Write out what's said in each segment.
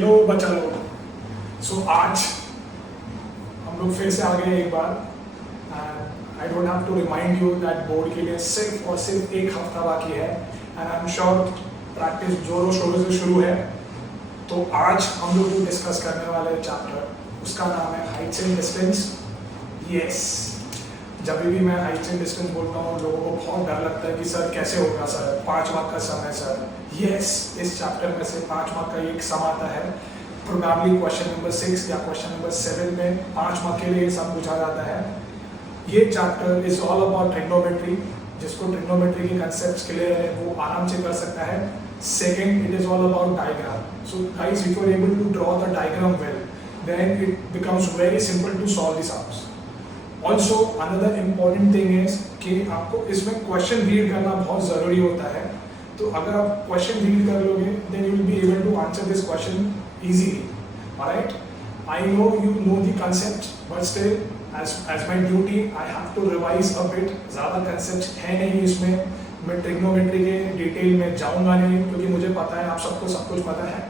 Hello बच्चा लोग। सो आज हम लोग फिर से आ गए एक बार। I don't have to remind you that board के लिए सिर्फ और सिर्फ एक हफ्ता बाकी है and I am sure practice जोरों शोरों से शुरू है। तो आज हम लोग जो डिस्कस करने वाले चैप्टर उसका नाम है हाइट्स एंड डिस्टेंस। यस, जब भी मैं हाइट्स एंड डिस्टेंस बोलता हूँ लोगों को बहुत डर लगता है कि सर कैसे होगा सर, 5 मार्क का सम है सर। यस, इस चैप्टर में से 5 मार्क का एक सम आता है। प्रोबेबली क्वेश्चन नंबर 6 या क्वेश्चन नंबर 7 में 5 मार्क के लिए सम पूछा जाता है। ये chapter is all about trigonometry. जिसको ट्रिग्नोमेट्री के कंसेप्ट्स क्लियर है वो आराम से कर सकता है। Second, it is all about diagram. So guys, if you are able to draw the diagram well then it becomes very simple to solve the sums. Also another important thing is कि आपको इसमें question read करना बहुत ज़रूरी होता है। तो अगर आप क्वेश्चन रीड कर लोगे then you will be able to answer this question easily. Alright? I know you know the concept, but still as my duty I have to revise a bit. ज़्यादा concepts है नहीं इसमें, मैं trigonometry के detail में जाऊँगा नहीं क्योंकि मुझे पता है आप सबको सब कुछ पता है।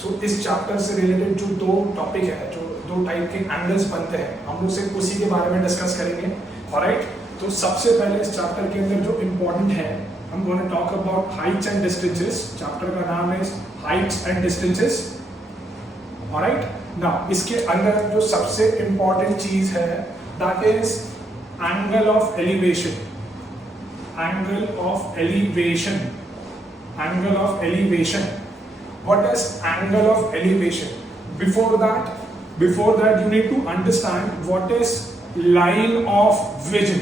सो इस चैप्टर से रिलेटेड जो 2 टॉपिक है, जो 2 टाइप के एंगल्स बनते हैं, हम लोग सिर्फ उसी के बारे में डिस्कस करेंगे। ऑलराइट, तो सबसे पहले इस चैप्टर के अंदर जो इम्पोर्टेंट है, हम gonna talk about Heights and distances. Chapter का नाम है Heights and distances. Alright, now इसके अंदर जो सबसे इम्पोर्टेंट चीज है that is angle of elevation. Angle of elevation, angle of elevation. What is angle of elevation? Before that, you need to understand what is line of vision.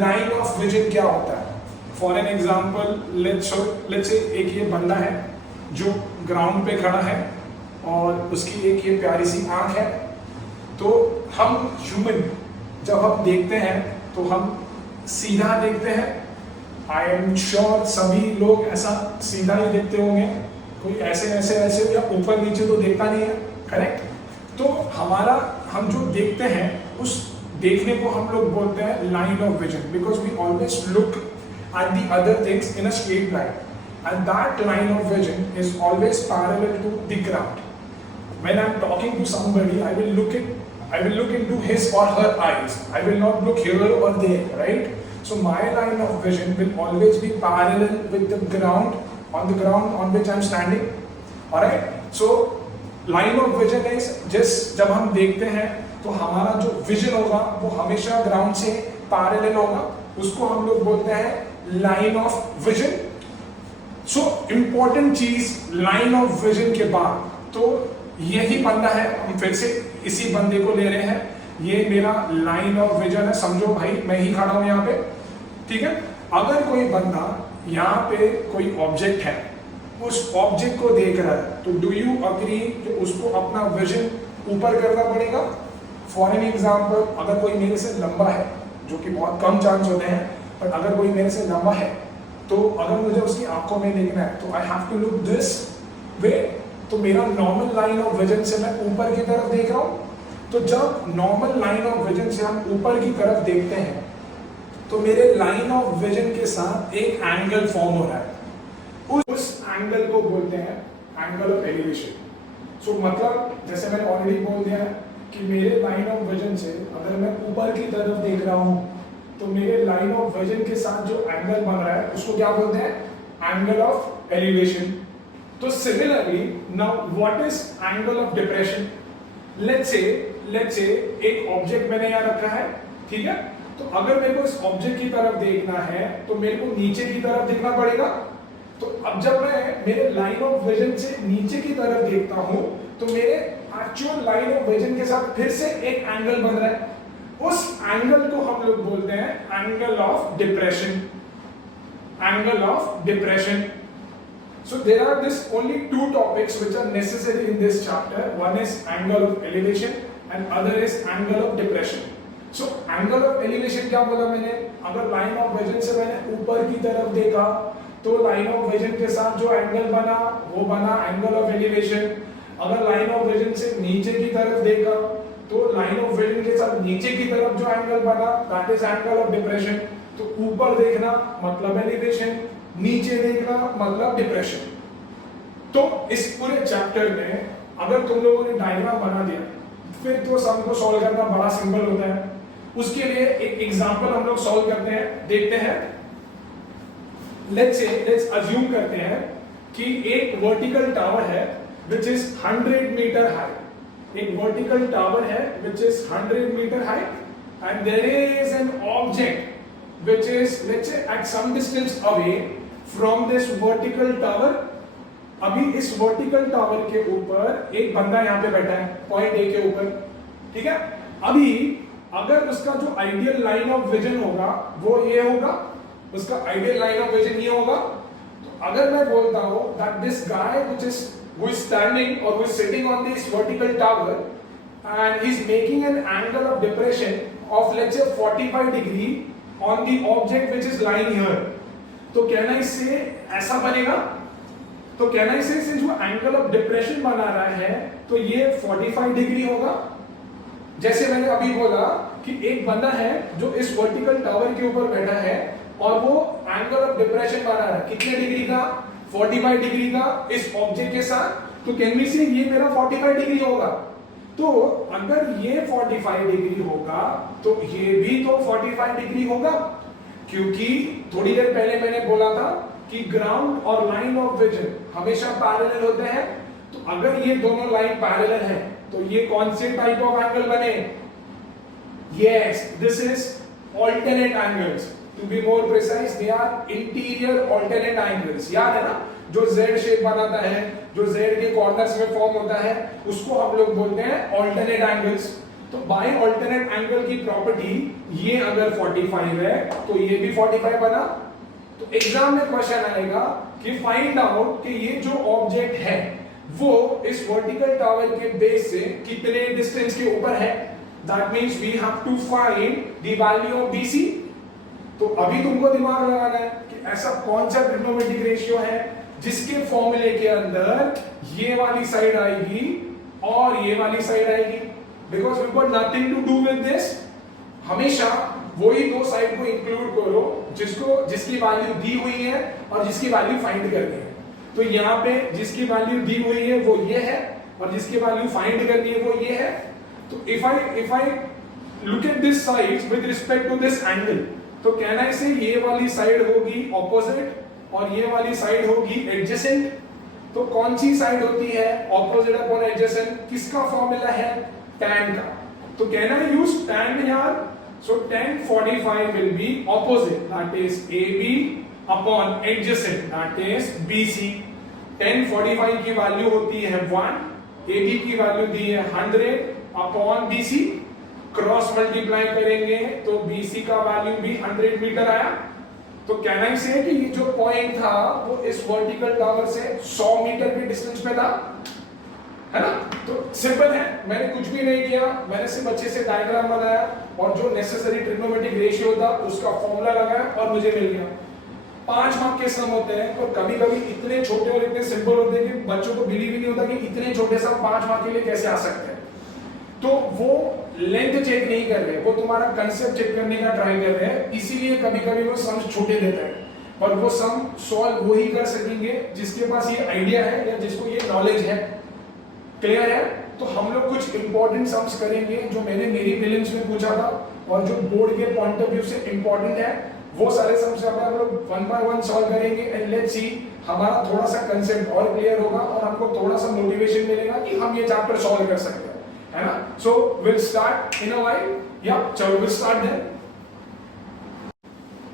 Line of vision क्या होता है? For an example, let's say एक ये बंदा है जो ground पे खड़ा है और उसकी एक ये प्यारी सी आँख है। तो हम ह्यूमन जब हम देखते हैं तो हम सीधा देखते हैं। आई एम श्योर सभी लोग ऐसा सीधा ही देखते होंगे, कोई ऐसे ऐसे ऐसे या ऊपर नीचे तो देखता नहीं है। करेक्ट? तो हम जो देखते हैं उस देखने को हम लोग बोलते हैं line of vision, because we always look at the other things in a straight line and that line of vision is always parallel to the ground. When I am talking to somebody I will look into his or her eyes. I will not look here or there, right? So my line of vision will always be parallel with the ground, on the ground on which I am standing. Alright, so line of vision is जब हम देखते हैं तो हमारा जो vision होगा वो हमेशा ग्राउंड से पैरेलल होगा, उसको हम लोग बोलते हैं line of vision. So important चीज लाइन ऑफ विजन के बाद तो यही बंदा है, हम फिर से इसी बंदे को ले रहे हैं। ये मेरा लाइन ऑफ विजन है, समझो भाई मैं ही खड़ा हूं यहाँ पे, ठीक है? अगर कोई बंदा यहाँ पे कोई ऑब्जेक्ट है, उस ऑब्जेक्ट को देख रहा है, तो डू यू अग्री कि उसको अपना विजन ऊपर करना पड़ेगा? फॉर एन एग्जाम्पल, अगर कोई मेरे से लंबा है, जो कि बहुत कम चांस होते हैं, पर अगर कोई मेरे से लंबा है तो अगर मुझे उसकी आंखों में देखना है तो I have to look this way. तो मेरा नॉर्मल लाइन ऑफ विजन से मैं ऊपर की तरफ देख रहा हूँ। तो जब नॉर्मल लाइन ऑफ विजन से हम ऊपर की तरफ देखते हैं तो मेरे लाइन ऑफ विजन के साथ एक एंगल फॉर्म हो रहा है, उस एंगल को बोलते हैं एंगल ऑफ एलिवेशन। सो मतलब जैसे मैंने ऑलरेडी बोल दिया है कि मेरे लाइन ऑफ विजन से अगर मैं ऊपर की तरफ देख रहा हूं तो मेरे लाइन ऑफ विजन के साथ जो एंगल बन रहा है उसको क्या बोलते हैं? Angle of elevation. तो similarly now what is angle of depression? Let's say एक ऑब्जेक्ट मैंने यहां रखा है, ठीक है? तो अगर मेरे को इस ऑब्जेक्ट की तरफ देखना है तो मेरे को नीचे की तरफ देखना पड़ेगा। तो अब जब मैं मेरे लाइन ऑफ विजन से नीचे की तरफ देखता हूं तो मेरे एक्चुअल लाइन ऑफ विजन के साथ फिर से एक एंगल बन रहा है, उस एंगल को हम लोग बोलते हैं angle of depression. Angle of depression. So there are this only 2 topics which are necessary in this chapter. One is angle of elevation and other is angle of depression. So angle of elevation क्या बोला मैंने? अगर line of vision से मैंने ऊपर की तरफ देखा तो लाइन ऑफ विजन के साथ जो एंगल बना वो बना एंगल ऑफ एलिवेशन। अगर लाइन ऑफ विजन से नीचे की तरफ देखा तो लाइन ऑफ विजन के साथ नीचे की तरफ जो एंगल बना that is angle of depression. तो ऊपर देखना मतलब एलिवेशन, नीचे देखना मतलब डिप्रेशन। तो इस पूरे चैप्टर में अगर तुम लोगों ने डायग्राम बना दिया फिर तो सम को सॉल्व करना बड़ा सिंपल होता है। उसके लिए एक एग्जांपल हम लोग सॉल्व करते हैं, देखते हैं। लेट्स अज्यूम करते हैं कि एक वर्टिकल टावर है विच इज 100 मीटर हाई। एक वर्टिकल टावर है which is 100 metre high and there is an object which is let's say at some distance away from this vertical tower. अभी इस vertical tower के ऊपर एक बंदा यहां पे बैठा है पॉइंट ए के ऊपर, ठीक है। अभी अगर उसका जो आइडियल लाइन ऑफ विजन होगा वो ये होगा, उसका आइडियल लाइन ऑफ विजन ये होगा। तो अगर मैं बोलता हूं that this guy who is standing or who is sitting on this vertical tower and is making an angle of depression of let's say 45 degree on the object which is lying here, तो कहना इससे ऐसा बनेगा। तो कहना इससे जो angle of depression बना रहा है तो ये 45 डिग्री होगा। जैसे मैंने अभी बोला कि एक बंदा है जो इस वर्टिकल टावर के ऊपर बैठा है और वो एंगल ऑफ डिप्रेशन बना रहा है कितने डिग्री का, 45 डिग्री का इस ऑब्जेक्ट के साथ। तो कैन वी से ये मेरा 45 डिग्री होगा। तो अगर ये 45 डिग्री होगा तो ये भी तो 45 डिग्री होगा, क्योंकि थोड़ी देर पहले मैंने बोला था कि ग्राउंड और लाइन ऑफ विजन हमेशा पैरेलल होते हैं। तो अगर ये दोनों लाइन पैरेलल हैं तो ये कौन से टाइप ऑफ एंगल बने? Yes, this is alternate angles. To be more precise they are interior alternate angles. याद है ना, जो Z शेप बनाता है, जो Z के कॉर्नर्स में फॉर्म होता है, उसको हम लोग बोलते हैं ऑल्टरनेट एंगल्स। तो बाय ऑल्टरनेट एंगल की प्रॉपर्टी ये अगर 45 है तो ये भी 45 बना। तो एग्जाम में क्वेश्चन आएगा कि फाइंड आउट कि ये जो ऑब्जेक्ट है वो इस वर्टिकल टावर के बेस से कितने डिस्टेंस के ऊपर है। That means we have to find the value of BC। तो अभी तुमको दिमाग लगाना है कि ऐसा कौन सा ट्रिग्नोमेट्रिक रेशियो है जिसके फॉर्मूले के अंदर ये वाली साइड आएगी और ये वाली साइड आएगी। Because we got nothing to do with this. हमेशा वही दो साइड को इंक्लूड करो जिसकी वैल्यू दी हुई है और जिसकी वैल्यू फाइंड करनी है। तो यहाँ पे जिसकी वैल्यू दी हुई है वो ये है और जिसकी वैल्यू फाइंड करनी है वो ये है। तो if I look at this side with respect to this angle, तो कहना इसे ये वाली साइड होगी ऑपोजिट और ये वाली साइड होगी एडजेसेंट। तो कौन सी साइड होती है ऑपोजिट अपॉन एडजेसेंट? किसका फॉर्मूला है? tan का। तो कहना है यूज tan यार। So tan 45 will be opposite, that is AB upon adjacent, that is BC. tan 45 की वैल्यू होती है 1, AB की वैल्यू दी है 100 upon BC। क्रॉस मल्टीप्लाई करेंगे तो BC का वैल्यू भी 100 मीटर आया। तो कहना ही से कि ये जो पॉइंट था वो इस वर्टिकल टावर से 100 मीटर के डिस्टेंस पे था, है ना। तो सिंपल है, मैंने कुछ भी नहीं किया, मैंने सिर्फ अच्छे से डायग्राम बनाया और जो नेसेसरी ट्रिग्नोमेट्रिक रेशियो था उसका फॉर्मूला लगाया और मुझे मिल गया। 5 मार्क के सम होते हैं और कभी कभी इतने छोटे और इतने सिंपल होते हैं कि बच्चों को बिलीव ही नहीं होता कि इतने छोटे सम 5 मार्क के लिए कैसे आ सकते हैं। तो वो लेंथ चेक नहीं कर रहे, वो तुम्हारा कंसेप्ट चेक करने का ट्राई कर रहे हैं, इसीलिए कभी कभी वो सम छोटे देते हैं। पर वो सम सॉल्व वही कर सकेंगे जिसके पास ये आइडिया है या जिसको ये नॉलेज है। क्लियर है? तो हम लोग कुछ इंपॉर्टेंट सम्स करेंगे जो मैंने मेरी प्रीलिम्स में पूछा था और जो बोर्ड के पॉइंट ऑफ व्यू से इंपॉर्टेंट है, वो सारे सम्स हम लोग 1 बाय 1 सॉल्व करेंगे एंड लेट्स सी हमारा थोड़ा सा कंसेप्ट और क्लियर होगा और हमको थोड़ा सा मोटिवेशन मिलेगा कि हम ये चैप्टर सॉल्व कर सकते हैं, है ना। So will start in a while. या चलो will start then.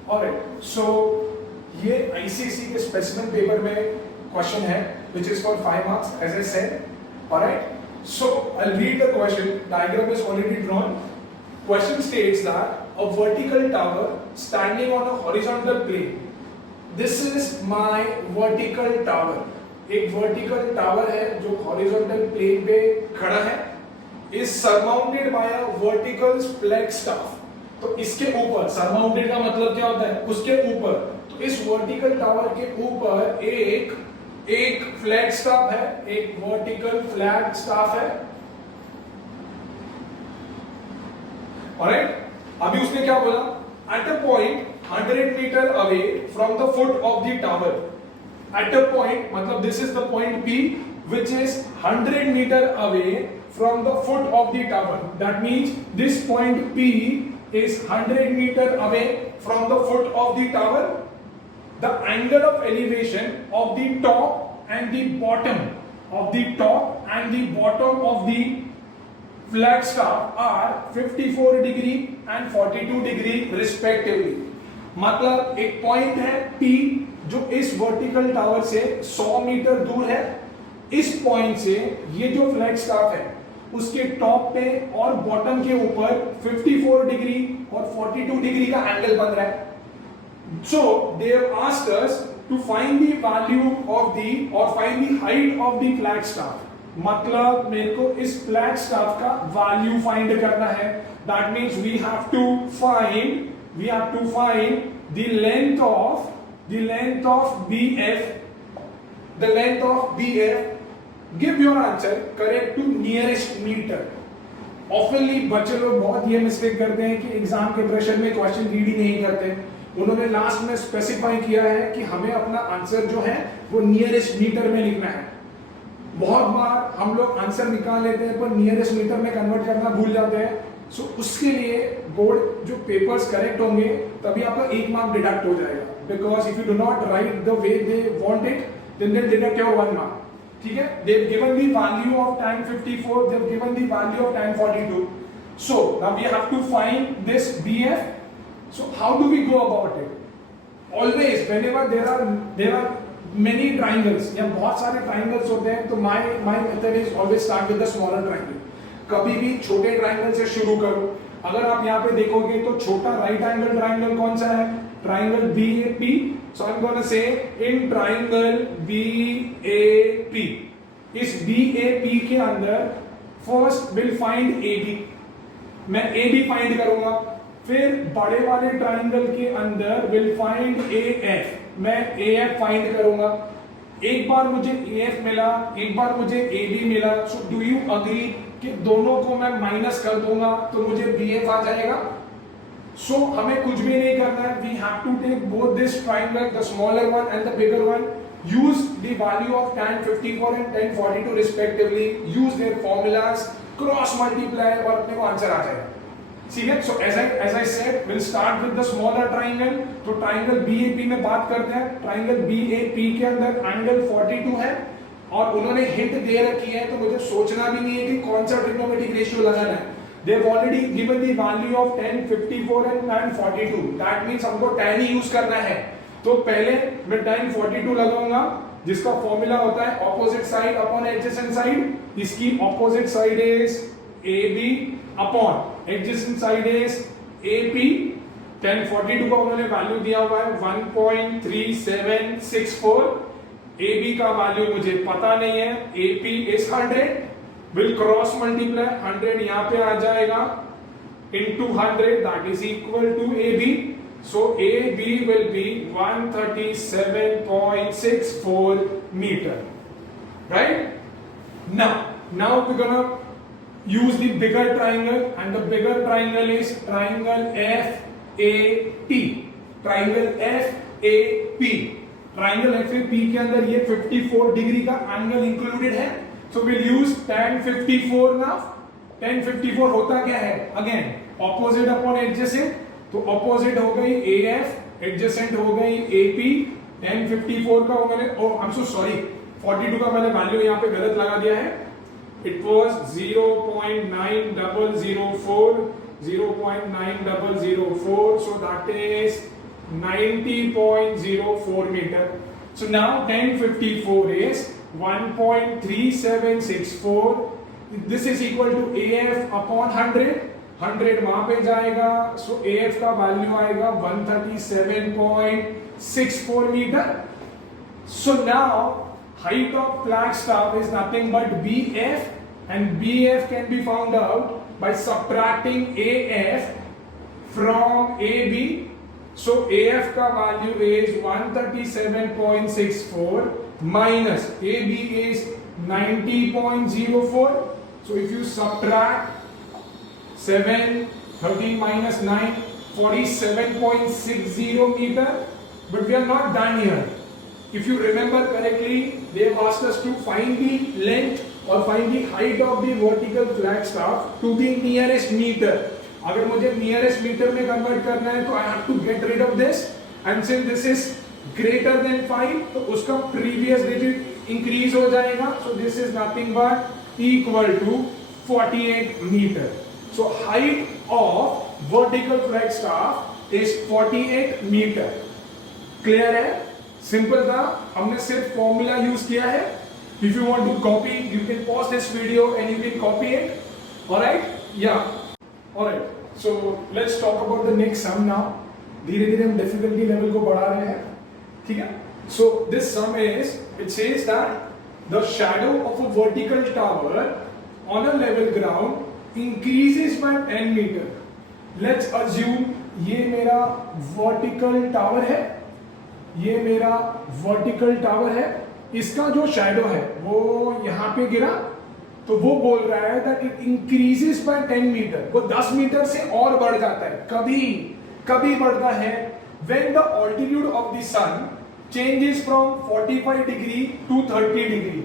Alright, so ये ICSE के स्पेसिमेन पेपर में क्वेश्चन है which is for 5 marks as I said. Alright, so I'll read the question. Diagram is already drawn. Question states that a vertical tower standing on a horizontal plane. This is my vertical tower. एक vertical tower है जो horizontal plane पे खड़ा है, is surmounted by a vertical flat staff. तो इसके ऊपर, surmounted का मतलब क्या होता है? उसके ऊपर। तो इस vertical tower के ऊपर एक फ्लैट स्टाफ है, एक वर्टिकल फ्लैट स्टाफ है। ऑलराइट, अभी उसने क्या बोला? At a point 100 metre away from the foot of the tower. At a point मतलब this is the point P which is 100 meter away from the foot of the tower. That means this point P is 100 meter away from the foot of the tower. The angle of elevation of the top and the bottom of the flagstaff are 54 degree and 42 degree respectively. मतलब एक point है P जो इस vertical tower से 100 metre दूर है. इस point से ये जो फ्लैगस्टाफ है उसके टॉप पे और बॉटम के ऊपर 54 डिग्री और 42 डिग्री का एंगल बन रहा है. So they have asked us to find the value of the or find the height of the flagstaff. मतलब मेरे को इस flagstaff का वैल्यू फाइंड करना है. That means we have to find the length of BF. The length of BF. Give your answer correct to nearest meter. Oftenly बच्चे लोग बहुत ये मिस्टेक करते हैं कि एग्जाम के प्रेशर में क्वेश्चन रीड ही नहीं करते. उन्होंने लास्ट में स्पेसिफाई किया है कि हमें अपना आंसर जो है वो नियरेस्ट मीटर में लिखना है. बहुत बार हम लोग आंसर निकाल लेते हैं पर नियरेस्ट मीटर में कन्वर्ट करना भूल जाते हैं. सो उसके लिए बोर्ड जो पेपर्स करेक्ट होंगे तभी आपका 1 मार्क डिडक्ट हो जाएगा. Because if you do not write the way they want it then they deduct your 1 mark. ठीक है. They have given the value of tan 54, they have given the value of tan 42. So now we have to find this BF. So how do we go about it? Always whenever there are many triangles या बहुत सारे triangles होते हैं तो my method is always start with the smaller triangle. कभी भी छोटे triangle से शुरू करो. अगर आप यहाँ पे देखोगे तो छोटा राइट एंगल ट्राइंगल कौन सा है? Triangle BAP. So I'm going to say in triangle BAP. इस BAP के अंदर first will find AB. मैं AB फाइंड करूंगा. फिर बड़े वाले ट्राइंगल के अंदर विल फाइंड AF. मैं AF फाइंड करूंगा. एक बार मुझे AF मिला, एक बार मुझे AB मिला. सो डू यू अग्री कि दोनों को मैं माइनस कर दूंगा तो मुझे BF आ जाएगा. सो हमें कुछ भी नहीं करना है. We have to take both this triangle, the smaller one and the bigger one, use the value of tan 54 and tan 42 respectively, use their formulas, cross multiply और अपने को आंसर आ जाएगा. See it? So as I said, we'll start with the smaller triangle. तो triangle BAP में बात करते हैं. triangle BAP के अंदर angle 42 है और उन्होंने hint दे रखी है तो मुझे सोचना भी नहीं है कि कौन सा trigonometric ratio लगाना है. They have already given the value of tan 54 and tan 42. That means हमको tan ही use करना है. तो पहले मैं tan 42 लगाऊंगा जिसका फॉर्मूला होता है opposite side upon adjacent side. इसकी opposite side is AB upon adjacent side is AP. tan 42 का उन्होंने वैल्यू दिया हुआ है 1.3764. AB का वैल्यू मुझे पता नहीं है. AP is 100. will cross multiply 100 यहाँ पे आ जाएगा into 100 that is equal to AB. So AB will be 137.64 meter. Right? Now we're gonna use the bigger triangle and the bigger triangle is triangle FAP. Triangle FAP. Triangle FAP के अंदर ये 54 degree का angle included है. So we'll use tan 54 now. tan 54 होता क्या है? Again opposite upon adjacent. तो opposite हो गई AF, adjacent हो गई AP. tan 54 का मैंने I'm so sorry 42 का मैंने वैल्यू यहाँ पे गलत लगा दिया है. It was 0.9004, so that is 90.04 meter. So now tan 54 is 1.3764. This is equal to AF upon 100. 100 वहां पे जाएगा, so AF का वैल्यू आएगा 137.64 meter. So now height of flagstaff is nothing but BF, and BF can be found out by subtracting AF from AB. So AF का value is 137.64 minus AB is 90.04. So if you subtract 7, 13 minus 9, 47.60 meter. But we are not done here. If you remember correctly, they have asked us to find the length और find the height of the vertical flag staff to the nearest metre. अगर मुझे nearest metre में convert करना है तो I have to get rid of this, and since this is greater than 5 तो उसका previous digit increase हो जाएगा, so this is nothing but equal to 48 metre. So height of vertical flag staff is 48 metre. Clear है? Simple था, हमने सिर्फ formula use किया है। If you want to copy you can pause this video and you can copy it. Alright, yeah alright, so let's talk about the next sum now. धीरे धीरे हम difficulty level को बढ़ा रहे हैं, ठीक है? So this sum is, it says that the shadow of a vertical tower on a level ground increases by 10 metre. Let's assume ये मेरा वर्टिकल टावर है, ये मेरा वर्टिकल टावर है, इसका जो शैडो है वो यहां पे गिरा, तो वो बोल रहा है that it increases by 10 metre. वो 10 मीटर से और बढ़ जाता है, कभी बढ़ता है when the altitude of the sun changes from 45 degree to 30 degree.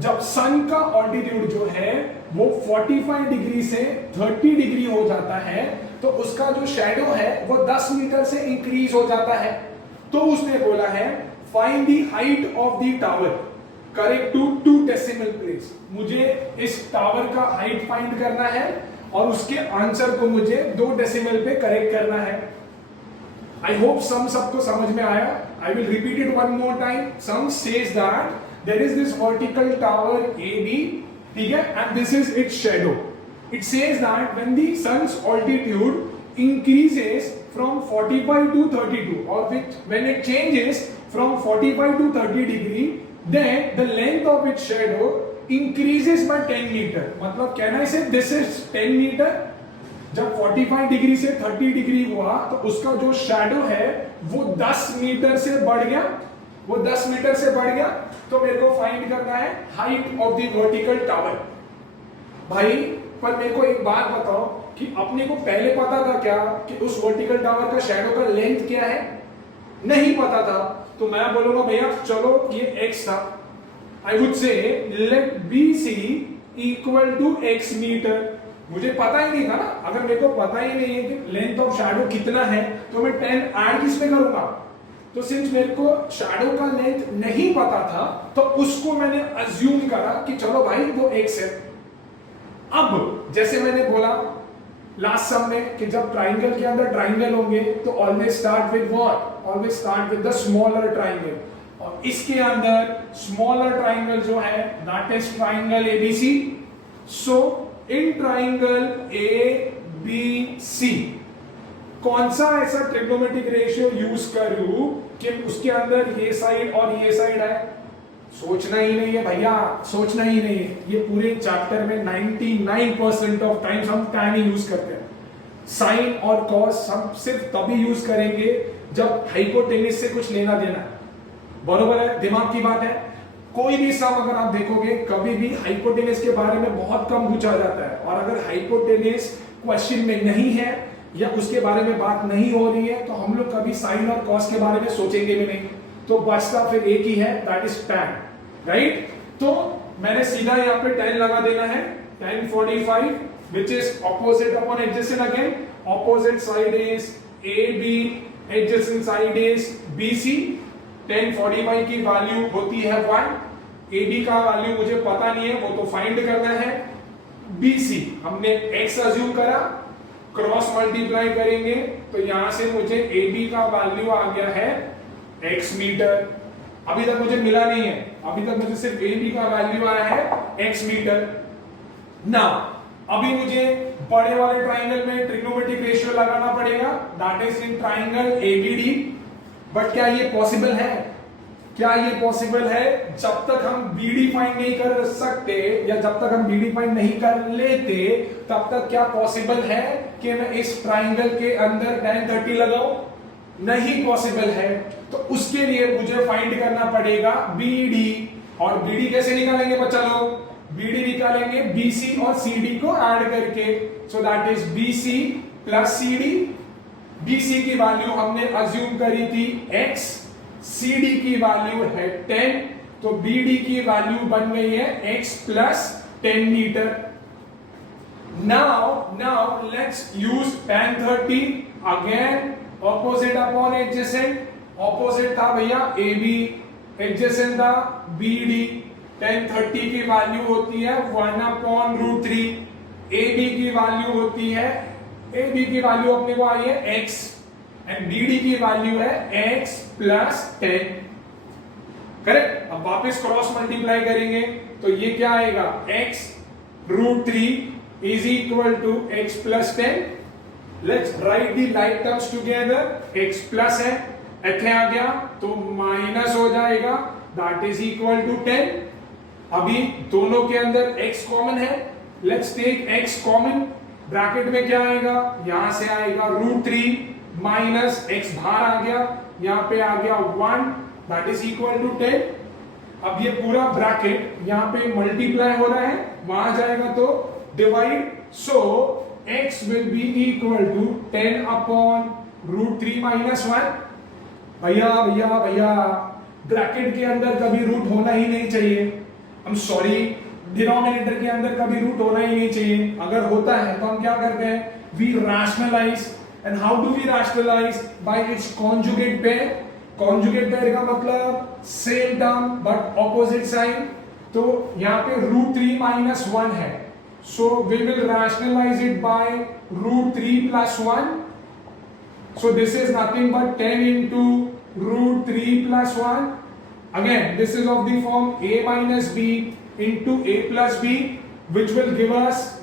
जब सन का ऑल्टीट्यूड जो है वो 45 डिग्री से 30 डिग्री हो जाता है तो उसका जो शैडो है वो 10 मीटर से इंक्रीज हो जाता है। तो उसने बोला है find the height of the tower correct to 2 decimal place. मुझे इस टावर का हाइट फाइंड करना है और उसके आंसर को मुझे 2 डेसिमल पे करेक्ट करना है। आई होप सम सबको समझ में आया। I will repeat it one more time. Sum says that there is this vertical tower AB, ठीक है, and this is its shadow. It says that when the sun's altitude increases from 45 to 32 or when it changes from 45 to 30 degree, then the length of its shadow increases by 10 meter. मतलब can I say this is 10 meter? जब 45 degree से 30 degree हुआ तो उसका जो shadow है वो 10 metre से बढ़ गया, वो 10 मीटर से बढ़ गया। तो मेरे को फाइंड करना है height of the vertical tower. भाई पर मेरे को एक बात बताओ कि अपने को पहले पता था क्या कि उस वर्टिकल टावर का शैडो का लेंथ क्या है? नहीं पता था। तो मैं बोलूंगा भैया चलो ये x था, I would say let BC equal to x metre. मुझे पता ही नहीं था ना, अगर मेरे को पता ही नहीं है कि लेंथ ऑफ शैडो कितना है तो मैं 10 ऐड किस पे करूंगा? तो सिंस मेरे को शैडो का लेंथ नहीं पता था तो उसको मैंने अज्यूम करा कि चलो भाई वो x है। अब जैसे मैंने बोला लास्ट सम में कि जब ट्राइंगल के अंदर ट्राइंगल होंगे तो always start with what? Always start with the smaller triangle. और इसके अंदर स्मॉलर ट्राइंगल जो है that is triangle ABC। So in triangle ABC कौन सा ऐसा ट्रिग्नोमेट्रिक रेशियो यूज करूं कि उसके अंदर ये साइड और ये साइड है? सोचना ही नहीं है भैया, सोचना ही नहीं है। ये पूरे चैप्टर में 99% ऑफ टाइम्स हम tan ही यूज करते हैं। साइन और कॉस हम सिर्फ तभी यूज करेंगे जब हाइपोटेन्यूज से कुछ लेना देना है। बरोबर है, दिमाग की बात है। कोई भी सम अगर आप देखोगे कभी भी हाइपोटेन्यूज के बारे में बहुत कम पूछा जाता है, और अगर हाइपोटेन्यूज क्वेश्चन में नहीं है या उसके बारे में बात नहीं हो रही है तो हम लोग कभी साइन और कॉस के बारे में सोचेंगे भी नहीं। तो बचता फिर एक ही है, दैट इज tan, राइट? तो मैंने सीधा यहाँ पे 10 लगा देना है, tan 45 which is opposite upon adjacent again. Opposite side is AB, adjacent side is BC. tan 45 की वैल्यू होती है 1, AB का वैल्यू मुझे पता नहीं है, वो तो फाइंड करना है। BC हमने x अज्यूम करा, क्रॉस मल्टीप्लाई करेंगे तो यहां से मुझे AB का वैल्यू आ गया है x मीटर। अभी तक मुझे मिला नहीं है, अभी तक मुझे सिर्फ AB का वैल्यू आया है x मीटर। ना अभी मुझे बड़े वाले ट्राइंगल में ट्रिग्नोमेट्रिक रेशियो लगाना पड़ेगा, that is in triangle ABD। But क्या ये पॉसिबल है? क्या ये पॉसिबल है? जब तक हम BD फाइंड नहीं कर सकते या जब तक हम BD फाइंड नहीं कर लेते तब तक क्या पॉसिबल है कि मैं इस ट्राइंगल के अंदर tan 30 लगाऊं? नहीं पॉसिबल है। तो उसके लिए मुझे फाइंड करना पड़ेगा BD। और BD कैसे निकालेंगे बच्चा लोग? BD निकालेंगे BC और CD को ऐड करके। So that is BC plus CD। BC की वैल्यू हमने अज्यूम करी थी x, CD की वैल्यू है 10, तो BD की वैल्यू बन गई है x plus 10 meter. Now let's use tan 30 again, opposite upon adjacent. Opposite था भैया AB, adjacent था BD. tan 30 की वैल्यू होती है 1/√3. AB की वैल्यू होती है, AB की वैल्यू अपने को आई है x एंड BD की वैल्यू है x प्लस 10. करेक्ट. अब वापस क्रॉस मल्टीप्लाई करेंगे तो ये क्या आएगा, x√3 is equal to x plus 10. Let's write the like terms together. x plus है, इथे आ गया तो माइनस हो जाएगा, that is equal to 10. अभी दोनों के अंदर x कॉमन है, let's take x common. Bracket में क्या आएगा, यहां से आएगा √3 माइनस x बाहर आ गया, यहां पे आ गया 1, that is equal to 10. अब ये पूरा ब्रैकेट यहां पे मल्टीप्लाई हो रहा है, वहां जाएगा तो divide. So x will be equal to 10 upon √3 minus 1. भैया भैया भैया ब्रैकेट के अंदर कभी रूट होना ही नहीं चाहिए. I'm sorry, डिनोमिनेटर के अंदर कभी रूट होना ही नहीं चाहिए. अगर होता है तो हम क्या करते हैं, we rationalize. And how do we rationalize? By its conjugate pair. Conjugate pair का मतलब same term but opposite sign. तो यहाँ पे √3 minus 1 है, so we will rationalize it by √3 plus 1. So this is nothing but 10 into √3 plus 1. Again, this is of the form a minus b into a plus b, which will give us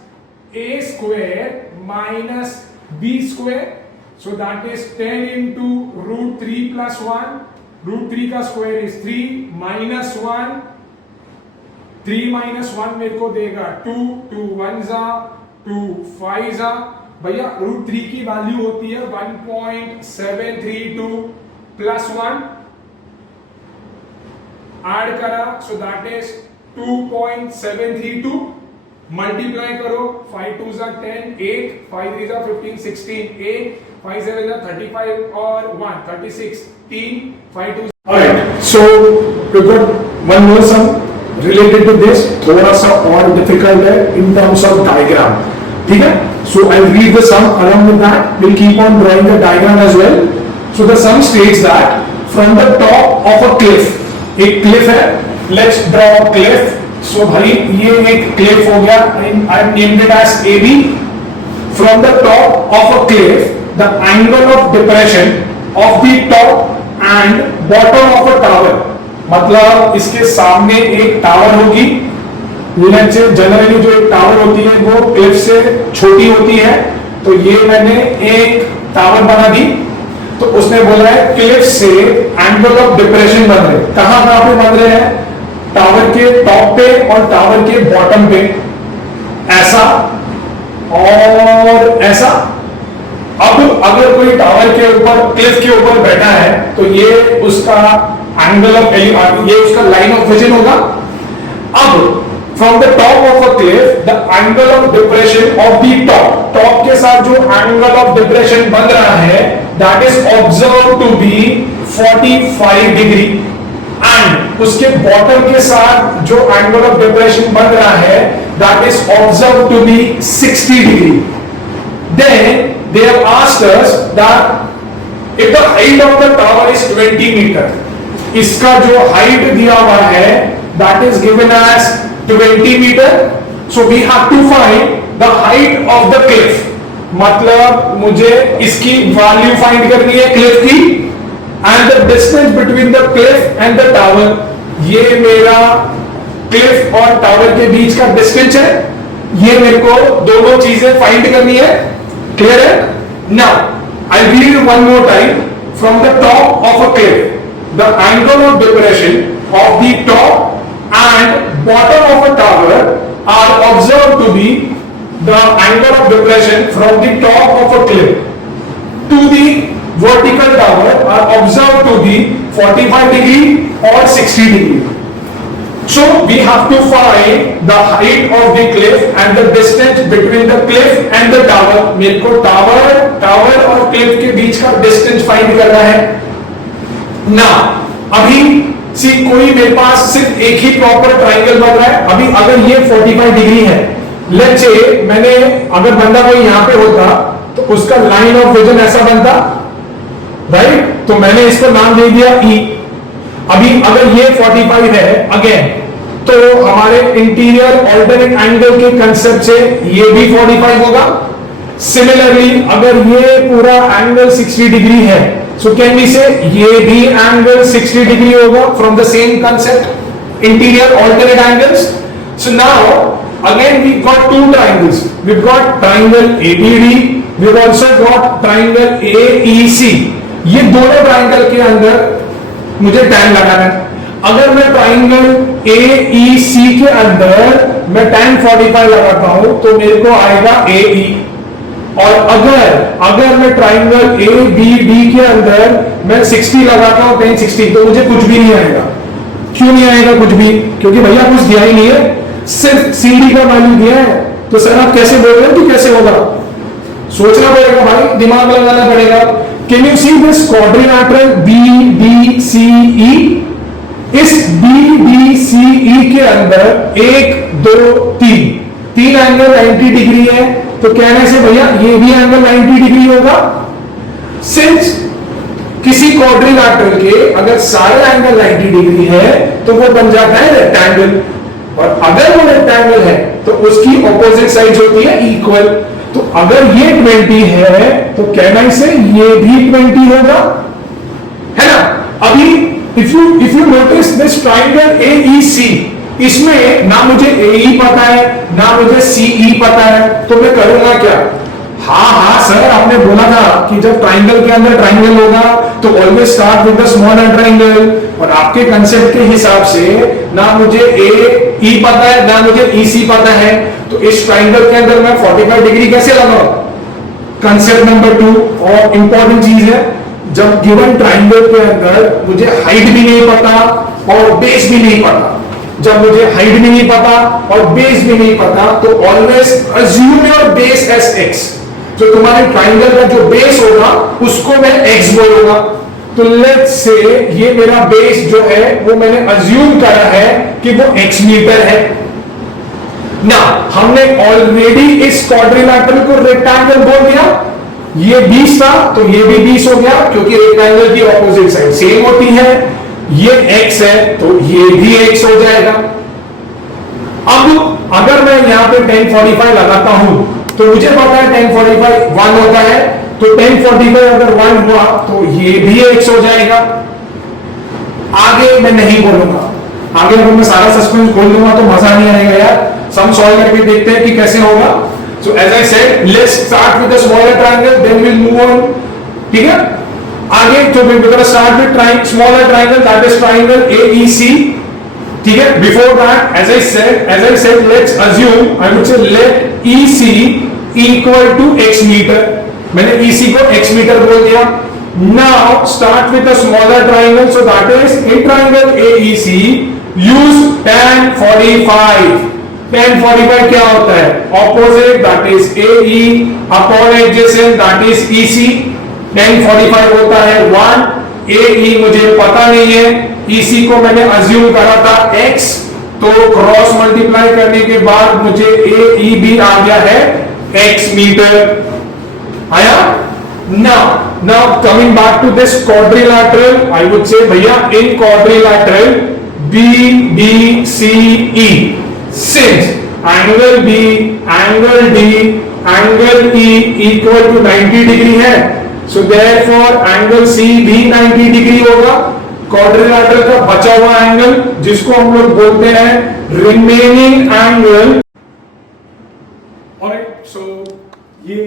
a square minus b square. So that is 10 into √3 plus 1. √3 का square is 3 minus 1. 3 minus 1 मेरे को देगा 2, 2 1 जा 2 5 जा. भैया √3 की value होती है 1.732 प्लस 1. ऐड करा, सो दैट इज 2.732. मल्टीप्लाई करो, 5 2 जा 10, 8 5 3 जा 15 16, 8 5 7 जा 35 और 1 36, 3 5 2. Alright, so we got one more sum related to this. थोड़ा सा और डिफिकल्ट है in terms of diagram. ठीक है. So I'll read the sum. Along with that, we'll keep on drawing the diagram as well. So the sum states that from the top of a cliff, एक cliff है, let's draw a cliff. So भाई ये एक cliff हो गया, I've named it as AB. From the top of a cliff, the angle of depression of the top and bottom of a tower. मतलब इसके सामने एक टावर होगी. जनरली जो एक टावर होती है वो क्लिफ से छोटी होती है, तो ये मैंने एक टावर बना दी. तो उसने बोला है क्लिफ से एंगल ऑफ डिप्रेशन बन रहे. कहां पे बन रहे हैं, टावर के टॉप पे और टावर के बॉटम पे. ऐसा और ऐसा. अब अगर कोई टावर के ऊपर क्लिफ के ऊपर बैठा है तो ये उसका एंगल ऑफ ये उसका लाइन ऑफ विजन होगा. अब from the top of a cliff the angle of depression of the top के साथ जो एंगल ऑफ डिप्रेशन बन रहा है that is observed to be 45 degree. And उसके बॉटम के साथ जो एंगल ऑफ डिप्रेशन बन रहा है that is observed to be 60 degree. Then they have asked us that if the height of the tower is 20 meter, इसका जो height दिया हुआ है that is given as 20 meter. So we have to find the height of the cliff. मतलब मुझे इसकी value find करनी है क्लिफ की. and the distance between the cliff and the tower. ये मेरा क्लिफ और टावर के बीच का डिस्टेंस है. ये मेरे को दोनों चीजें फाइंड करनी है. Clear है? Now, I'll read it one more time. From the top of a cliff, the angle of depression of the top and bottom of a tower are observed to be the angle of depression from the top of a cliff to the vertical tower are observed to be 45 degree or 60 degree. So we have to find the height of the cliff and the distance between the cliff and the tower. मेरे को tower और Cliff के बीच का distance find करना है. Now, अभी सी कोई मेरे पास सिर्फ एक ही प्रॉपर ट्राइंगल बन रहा है। अभी अगर ये 45 डिग्री है, लेट्स से मैंने अगर बंदा कोई यहां पे होता तो उसका लाइन ऑफ विजन ऐसा बनता, राइट? तो मैंने इसको नाम दे दिया ई। अभी अगर ये 45 है अगेन, तो हमारे इंटीरियर ऑल्टरनेट एंगल के कंसेप्ट से ये भी 45 होगा। सिमिलरली अगर ये पूरा एंगल 60 डिग्री है, सो कैन वी से ये भी एंगल 60 डिग्री होगा from the same concept, interior alternate angles. So now again we got two triangles. We've got triangle ABD, we've also got triangle AEC. ये दोनों ट्राइंगल के अंदर मुझे tan लगाना है। अगर मैं ट्राइंगल AEC के अंदर मैं tan 45 लगाता हूं तो मेरे को आएगा AE। और अगर मैं ट्राइंगल ABD के अंदर मैं 60 लगाता हूं tan 60, तो मुझे कुछ भी नहीं आएगा। क्यों नहीं आएगा कुछ भी? क्योंकि भैया कुछ दिया ही नहीं है, सिर्फ CD का वैल्यू दिया है। तो सर आप कैसे बोल रहे हो कि कैसे होगा? सोचना पड़ेगा भाई, दिमाग लगाना पड़ेगा। Can you see this quadrilateral BDCE? इस BDCE के अंदर 1 2 3 एंगल 90 डिग्री है, तो कहने से भैया ये भी एंगल 90 डिग्री होगा। सिंस किसी क्वाड्रिलैटरल के अगर सारे एंगल 90 डिग्री है तो वो बन जाता है रेक्टेंगल, और अगर वो रेक्टेंगल है तो उसकी ऑपोजिट साइड होती है इक्वल। तो अगर ये 20 है तो कहना से ये भी 20 होगा, है ना? अभी if you notice this triangle AEC, इसमें ना मुझे AE पता है ना मुझे CE पता है, तो मैं करूंगा क्या? हाँ सर, आपने बोला था कि जब ट्राइंगल के अंदर ट्राइंगल होगा तो always start with the smaller triangle. और आपके कंसेप्ट के हिसाब से ना मुझे AE पता है ना मुझे EC पता है, तो इस ट्राइंगल के अंदर मैं 45 डिग्री कैसे लगाऊं? कंसेप्ट नंबर 2 और इंपॉर्टेंट चीज है, जब गिवन ट्राइंगल के अंदर मुझे हाइट भी नहीं पता और बेस भी नहीं पता, जब मुझे हाइट भी नहीं पता और बेस भी नहीं पता, तो always assume your base as x। जो तुम्हारे ट्राइंगल का जो बेस होगा उसको मैं x बोलूंगा। तो लेट्स से ये मेरा बेस जो है वो मैंने अज्यूम करा है कि वो x मीटर है ना। हमने ऑलरेडी इस क्वाड्रिलैटरल को रेक्टेंगल बोल दिया, ये 20 था तो ये भी 20 हो गया, क्योंकि रेक्टेंगल की ऑपोजिट साइड सेम होती है। ये x है तो ये भी x हो जाएगा। अब अगर मैं यहां पे tan 45 लगाता हूं तो मुझे पता है tan 45 1 होता है, तो tan 45 अगर 1 हुआ तो ये भी x हो जाएगा। आगे मैं नहीं बोलूंगा, आगे अगर मैं सारा सस्पेंस खोल दूंगा तो मजा नहीं आएगा यार। सम सॉल्व करके देखते हैं कि कैसे होगा। So as I said, let's start with the smaller triangle, then will move on. ठीक है, आगे तो we're going to start with smaller triangle, that is triangle AEC. ठीक है, before that as I said let's assume, I would say let EC equal to x meter. मैंने EC को x metre बोल दिया। Now start with a smaller triangle, so that is in triangle AEC use tan 45. tan 45 क्या होता है? Opposite, that is AE upon adjacent, that is EC. tan 45 होता है 1, AE मुझे पता नहीं है, EC को मैंने अज्यूम करा था x, तो क्रॉस मल्टीप्लाई करने के बाद मुझे AE भी आ गया है x मीटर। आया? Now coming back to this quadrilateral, I would say भैया in quadrilateral BDCE, since angle B, angle D, angle E equal to 90 degree है, so therefore angle C भी 90 डिग्री होगा। क्वाड्रिलैटरल का बचा हुआ एंगल जिसको हम लोग बोलते हैं रिमेनिंग एंगल। ऑलराइट, सो ये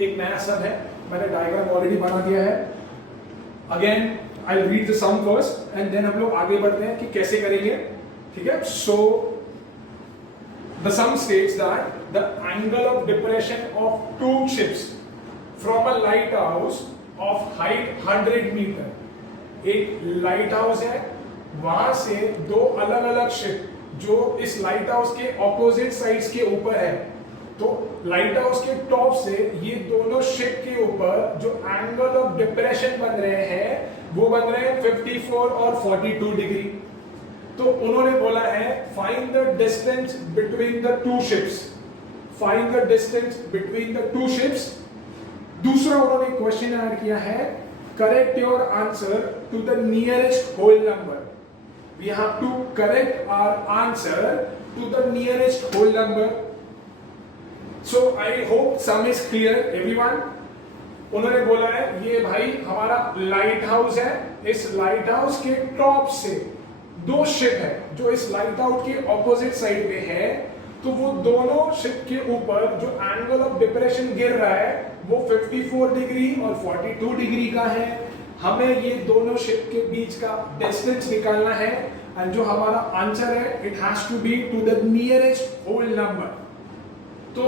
एक नया सब है, मैंने डायग्राम ऑलरेडी बना दिया है। Again I will read the sum first and then हम लोग आगे बढ़ते हैं कि कैसे करेंगे। ठीक है, so the sum states that the angle of depression of two ships from a lighthouse of height 100 metre, एक लाइट हाउस है, वहां से दो अलग अलग शिप जो इस लाइट हाउस के ऑपोजिट साइड्स के ऊपर है, तो लाइट हाउस के टॉप से ये दोनों शिप के ऊपर जो एंगल ऑफ डिप्रेशन बन रहे हैं वो बन रहे हैं 54 और 42 डिग्री। तो उन्होंने बोला है find the distance between the two ships, find the distance between the two ships. दूसरा उन्होंने क्वेश्चन ऐड किया है correct your answer to the nearest whole number. We have to correct our answer to the nearest whole number. So I hope sum is clear everyone. उन्होंने बोला है ये भाई हमारा लाइट हाउस है, इस लाइट हाउस के टॉप से दो शिप है जो इस लाइट हाउस के ऑपोजिट साइड पे है, तो वो दोनों शिप के ऊपर जो एंगल ऑफ डिप्रेशन गिर रहा है वो 54 डिग्री और 42 डिग्री का है। हमें ये दोनों शिप के बीच का डिस्टेंस निकालना है एंड जो हमारा आंसर है it has to be to the nearest whole number. तो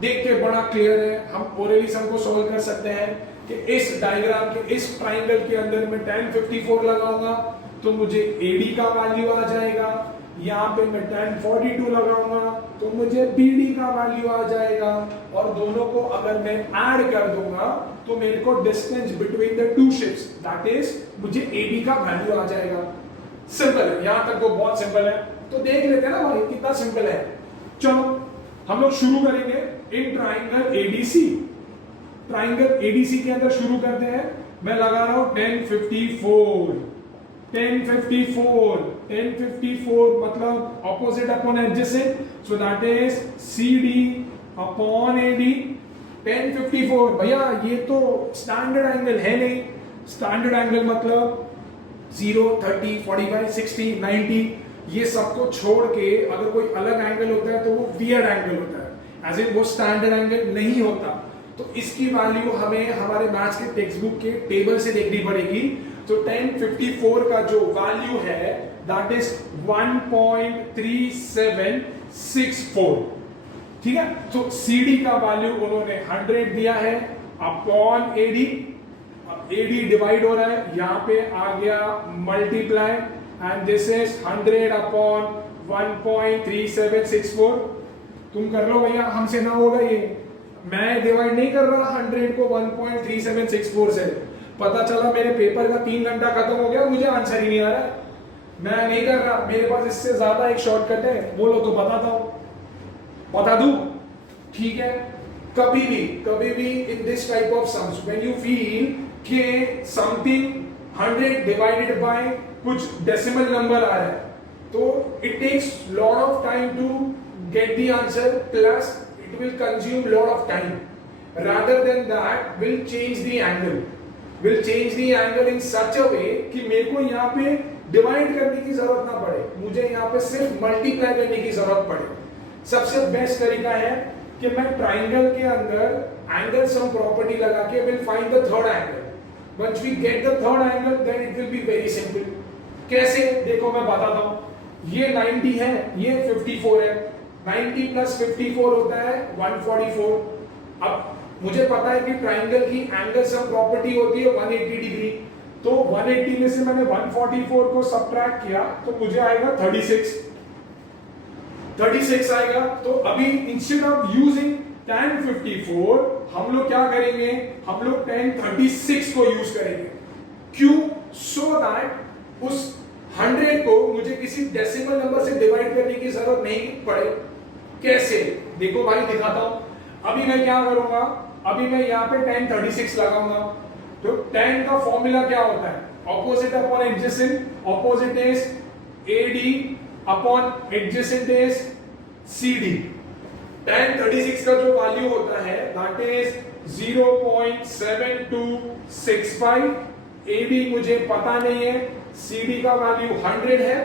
देख के बड़ा क्लियर है, हम ओरली सम को सॉल्व कर सकते हैं कि इस डायग्राम के इस ट्राइंगल के अंदर मैं tan 54 लगाऊंगा तो मुझे AD का वैल्यू आ जाएगा, यहाँ पे मैं tan 42 लगाऊंगा तो मुझे BD का वैल्यू आ जाएगा, और दोनों को अगर मैं ऐड कर दूंगा तो मेरे को distance between the two ships that is मुझे AB का वैल्यू आ जाएगा। सिंपल है, यहाँ तक तो बहुत सिंपल है। तो देख लेते हैं ना भाई कितना सिंपल है। चलो हम लोग शुरू करेंगे in triangle ADC। Triangle ADC के अंदर शुरू करते हैं। मैं लगा रहा हूं 1054 मतलब opposite upon adjacent, so that is CD upon AD। 1054 भैया ये तो स्टैंडर्ड एंगल है नहीं, स्टैंडर्ड एंगल मतलब 0, 30, 45, 60, 90 ये सबको छोड़ के अगर कोई अलग एंगल होता है तो वो वियर्ड एंगल होता है, एज इन वो स्टैंडर्ड एंगल नहीं होता। तो इसकी वैल्यू हमें हमारे मैथ्स के टेक्स्ट बुक के टेबल से देखनी पड़ेगी। तो 1054 का जो वैल्यू है दैट इज 1.3764, ठीक है। तो CD का वैल्यू उन्होंने 100 दिया है अपॉन AD। AD डिवाइड हो रहा है, यहाँ पे आ गया multiply and this is 100 upon 1.3764। तुम कर लो भैया, हमसे ना होगा ये। मैं डिवाइड नहीं कर रहा 100 को 1.3764 से। पता चला मेरे पेपर का 3 घंटा खत्म हो गया, मुझे आंसर ही नहीं आ रहा। मैं नहीं कर रहा, मेरे पास इससे ज्यादा एक शॉर्टकट है, बोलो तो बताता हूं, बता दूं, ठीक है। कभी भी in this type of sums when you feel कि समथिंग 100 डिवाइडेड बाय कुछ डेसिमल नंबर आ रहा है, तो it takes lot of time to get the answer, plus it will consume lot of time. Rather than that will change the angle in such a way कि मेरे को यहाँ पे डिवाइड करने की जरूरत ना पड़े, मुझे यहाँ पे सिर्फ मल्टीप्लाई करने की जरूरत पड़े। सबसे बेस्ट तरीका है कि मैं ट्राइंगल के अंदर एंगल सम प्रॉपर्टी लगा के will find the third angle. Once we get the third angle, then it will be very simple. कैसे देखो मैं बताता हूं। ये 90 है, ये 54 है, 90 प्लस 54 होता है 144। अब मुझे पता है कि ट्राइंगल की एंगल सम प्रॉपर्टी होती है 180 डिग्री, तो 180 में से मैंने 144 को सब्ट्रैक्ट किया तो मुझे आएगा 36 आएगा। तो अभी इंस्टेड ऑफ यूजिंग tan 54 हम लोग क्या करेंगे, हम लोग tan 36 को यूज करेंगे। क्यों? सो दैट उस 100 को मुझे किसी डेसिमल नंबर से डिवाइड करने की जरूरत नहीं पड़े। कैसे देखो भाई दिखाता हूं। अभी मैं क्या करूंगा, अभी मैं यहाँ पे tan 36 लगाऊंगा। तो tan का फॉर्मूला क्या होता है, opposite upon adjacent, opposite is AD upon adjacent is CD। tan 36 का जो वैल्यू होता है दैट इज 0.7265। AD मुझे पता नहीं है, CD का वैल्यू 100 है,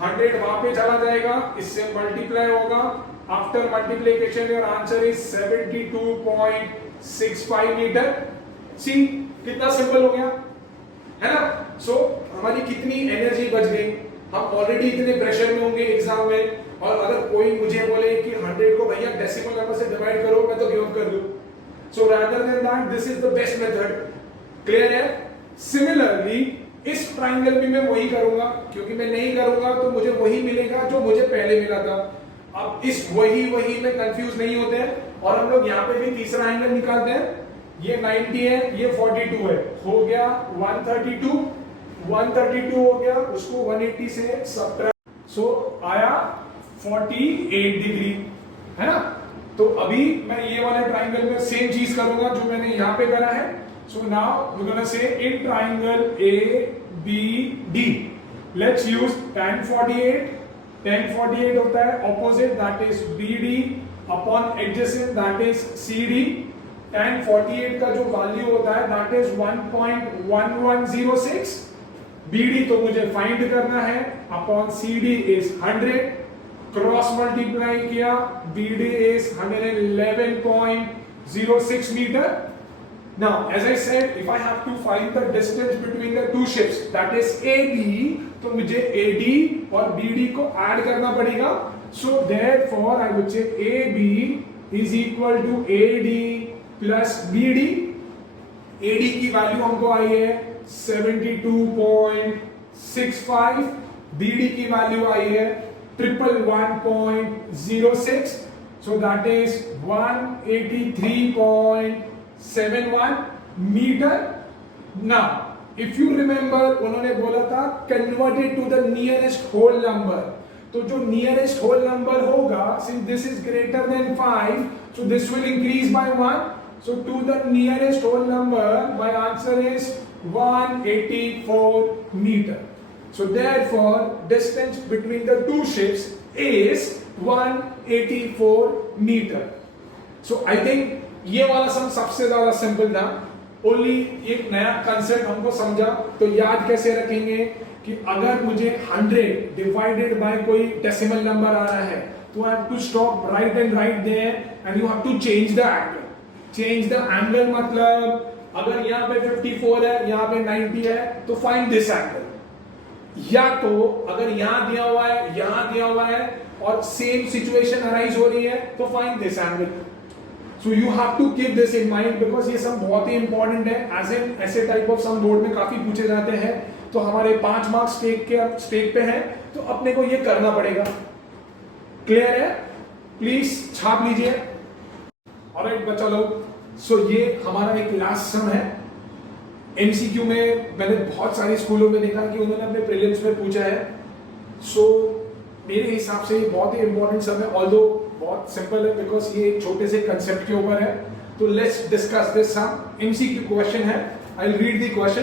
100 वहां पे चला जाएगा, इससे मल्टीप्लाई होगा। After multiplication your answer is 72.65 metre. See कितना सिंपल हो गया है ना। सो हमारी कितनी एनर्जी बच गई। हम ऑलरेडी इतने प्रेशर में होंगे एग्जाम में, और अगर कोई मुझे बोले कि 100 को भैया डेसिमल नंबर से डिवाइड करो, मैं तो गिव अप कर दूं। So rather than that this is the best method. Clear है। सिमिलरली इस ट्राइंगल भी मैं वही करूंगा, क्योंकि मैं नहीं करूंगा तो मुझे वही मिलेगा जो मुझे पहले मिला था। अब इस वही में कंफ्यूज नहीं होते हैं, और हम लोग यहाँ पे भी तीसरा एंगल निकालते हैं। ये 90 है, ये 42 है, हो गया 132 हो गया, उसको 180 से सब्ट्रैक्ट सो आया 48 डिग्री, है ना। तो अभी मैं ये वाले ट्राइंगल में सेम चीज करूंगा जो मैंने यहां पे करा है। सो now we gonna say in triangle ABD let's use tan 48 होता है opposite, that is BD upon adjacent that is CD। tan 48 का जो वैल्यू होता है दैट इज 1.1106। BD तो मुझे फाइंड करना है upon CD is 100, cross multiply किया, BD is 111.06 meter. Now, as I said, if I have to find the distance between the two ships, that is AB, तो मुझे AD और BD को add करना पड़ेगा. So therefore, I would say AB is equal to AD plus BD. AD की value हमको आई है 72.65, BD की वैल्यू आई है 111.06, so that is 183.71 meter. Now, if you remember, उन्होंने बोला था converted to the nearest whole number. तो जो nearest whole number होगा, since this is greater than 5, so this will increase by 1. So to the nearest whole number, my answer is 184 meter. So therefore, distance between the two ships is 184 meter. So I think ये वाला सम सबसे ज्यादा simple था। Only एक नया concept हमको समझा, तो याद कैसे रखेंगे कि अगर मुझे 100 डिवाइडेड बाय कोई डेसिमल नंबर आ रहा है, तो I have to stop right and right there and you have to change the angle. Change the angle मतलब अगर यहाँ पे 54 है, यहाँ पे 90 है, तो फाइंड दिस एंगल। या तो अगर यहां दिया हुआ है, यहां दिया हुआ है और सेम सिचुएशन अराइज हो रही है, तो find this angle. So you have to keep this in mind because ये सब बहुत ही इंपॉर्टेंट है। एज एन ऐसे टाइप ऑफ सम बोर्ड में काफी पूछे जाते हैं, तो हमारे 5 मार्क्स स्टेक पे हैं, तो अपने को ये करना पड़ेगा। क्लियर है? प्लीज छाप लीजिए। ऑलराइट बच्चा लोग, सो ये हमारा एक लास्ट सम है। MCQ में मैंने बहुत सारे स्कूलों में देखा कि उन्होंने अपने प्रीलिम्स में पूछा है। सो मेरे हिसाब से ये बहुत ही इंपॉर्टेंट सम है, ऑल्दो बहुत सिंपल है बिकॉज ये एक छोटे से कंसेप्ट के ऊपर है। तो let's discuss this sum. MCQ question है, I will read the question.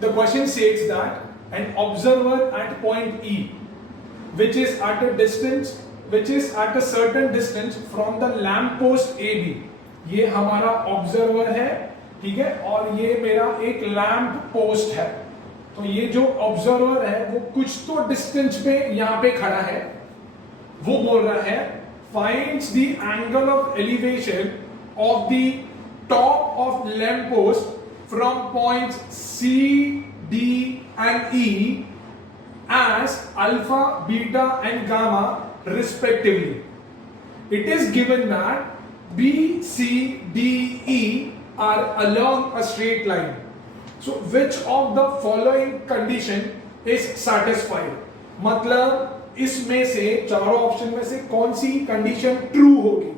The question says that an observer at point E which is at a certain distance from the lamp post AB। ये हमारा observer है, ठीक है, और ये मेरा एक लैंप पोस्ट है। तो ये जो ऑब्जर्वर है वो कुछ तो डिस्टेंस पे यहां पे खड़ा है। वो बोल रहा है finds the angle of elevation of the top of lamp post from points C, D and E as alpha, beta and gamma respectively. It is given that B, C, D, E are along a straight line. So which of the following condition is satisfied? मतलब इसमें से चारों option में से कौन सी condition true होगी?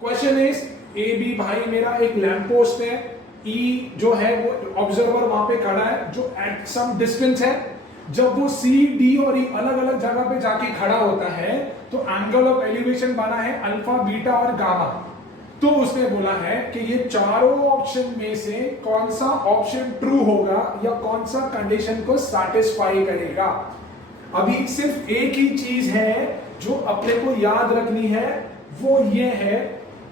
Question is A B भाई मेरा एक लैंप पोस्ट है, E जो है वो ऑब्जर्वर वहां पे खड़ा है जो एट सम डिस्टेंस है। जब वो C, D और E अलग अलग जगह पे जाके खड़ा होता है तो एंगल ऑफ एलिवेशन बना है अल्फा, बीटा और गामा। तो उसने बोला है कि ये चारों ऑप्शन में से कौन सा ऑप्शन ट्रू होगा या कौन सा कंडीशन को सैटिस्फाई करेगा। अभी सिर्फ एक ही चीज है जो अपने को याद रखनी है, वो ये है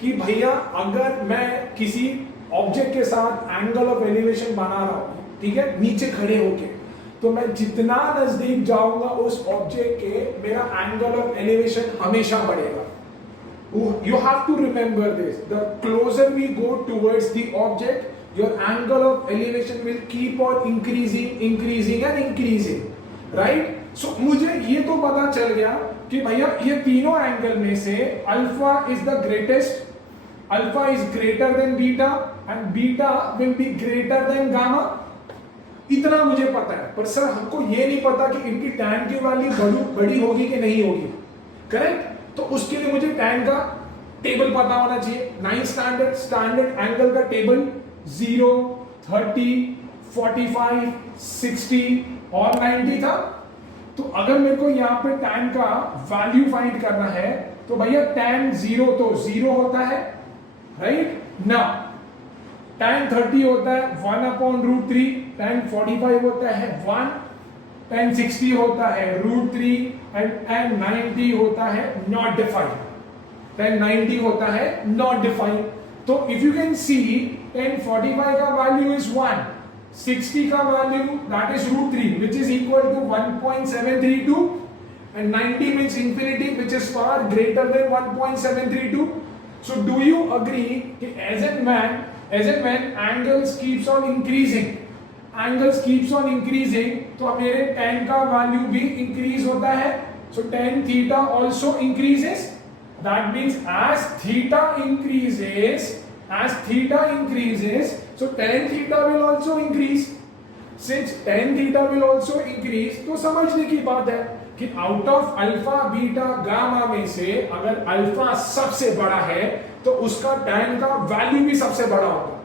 कि भैया अगर मैं किसी ऑब्जेक्ट के साथ एंगल ऑफ एलिवेशन बना रहा हूं, ठीक है, नीचे खड़े होके, तो मैं जितना नजदीक जाऊंगा उस ऑब्जेक्ट के, मेरा एंगल ऑफ एलिवेशन हमेशा बढ़ेगा। You have to remember this. The closer we go towards the object, your angle of elevation will keep on increasing and increasing, right? So मुझे ये तो पता चल गया कि भैया ये तीनों एंगल में से alpha is the greatest, alpha is greater then beta and beta will be greater than gamma. इतना मुझे पता है, पर सर हमको ये नहीं पता कि इनकी टैन की वैल्यू बड़ी होगी कि नहीं होगी। करेक्ट? तो उसके लिए मुझे टैन का टेबल पता होना चाहिए। 9 स्टैंडर्ड एंगल का टेबल 0, 30, 45, 60 और 90 था। तो तो अगर मेरे को यहाँ पे tan का वैल्यू फाइंड करना है तो भैया tan 0 तो 0 होता है, राइट ना, tan 30 होता है 1/√3, tan 45 होता है 1, tan 60 होता है √3 एंड tan 90 होता है नॉट डिफाइंड, tan 90 होता है नॉट डिफाइंड। तो if you can see tan 45 का वैल्यू इज 1, 60 का value that is √3 which is equal to 1.732 and 90 means infinity which is far greater than 1.732. So do you agree कि as and when angles keeps on increasing तो मेरे tan का value भी increase होता है, so tan theta also increases, that means as theta increases so tan theta will also increase, since tan theta will also increase तो समझने की बात है कि out of alpha beta gamma में से अगर अल्फा सबसे बड़ा है तो उसका tan का वैल्यू भी सबसे बड़ा होगा,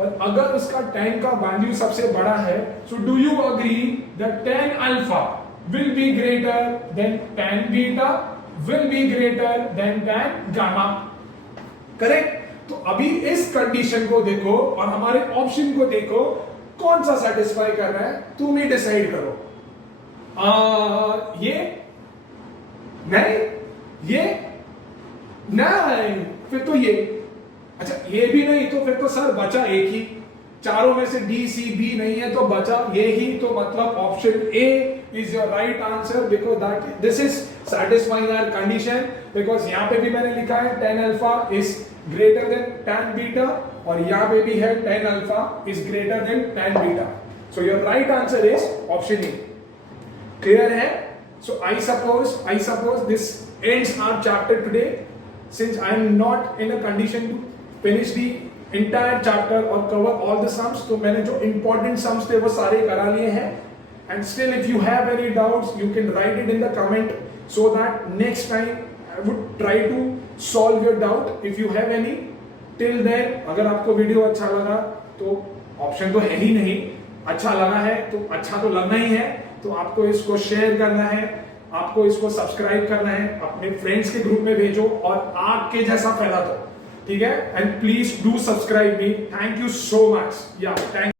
और अगर उसका tan का वैल्यू सबसे बड़ा है so do you agree that tan alpha will be greater than tan beta will be greater than tan gamma, correct. तो अभी इस कंडीशन को देखो और हमारे ऑप्शन को देखो, कौन सा सेटिस्फाई कर रहा है तुम ही डिसाइड करो। ये नहीं, फिर तो ये, अच्छा ये भी नहीं, तो फिर तो सर बचा एक ही, चारों में से डी सी बी नहीं है तो बचा ये ही, तो मतलब option A is your right answer because that this is satisfying our condition, because यहां पे भी मैंने लिखा है tan alpha is greater than tan beta और यहां पे भी है tan alpha is greater than tan beta, so your right answer is option A. Clear है? So I suppose this ends our chapter today, since I am not in a condition to finish the entire chapter or cover all the sums, तो मैंने जो important sums थे वो सारे करा लिए हैं, and still if you have any doubts you can write it in the comment so that next time I would try to solve your doubt if you have any. Till then अगर आपको video अच्छा लगा तो option तो है ही नहीं, अच्छा लगा है तो अच्छा तो लगना ही है, तो आपको इसको शेयर करना है, आपको इसको सब्सक्राइब करना है, अपने फ्रेंड्स के ग्रुप में भेजो और आग के जैसा फैला दो, ठीक है। And please do subscribe me, thank you so much, या थैंक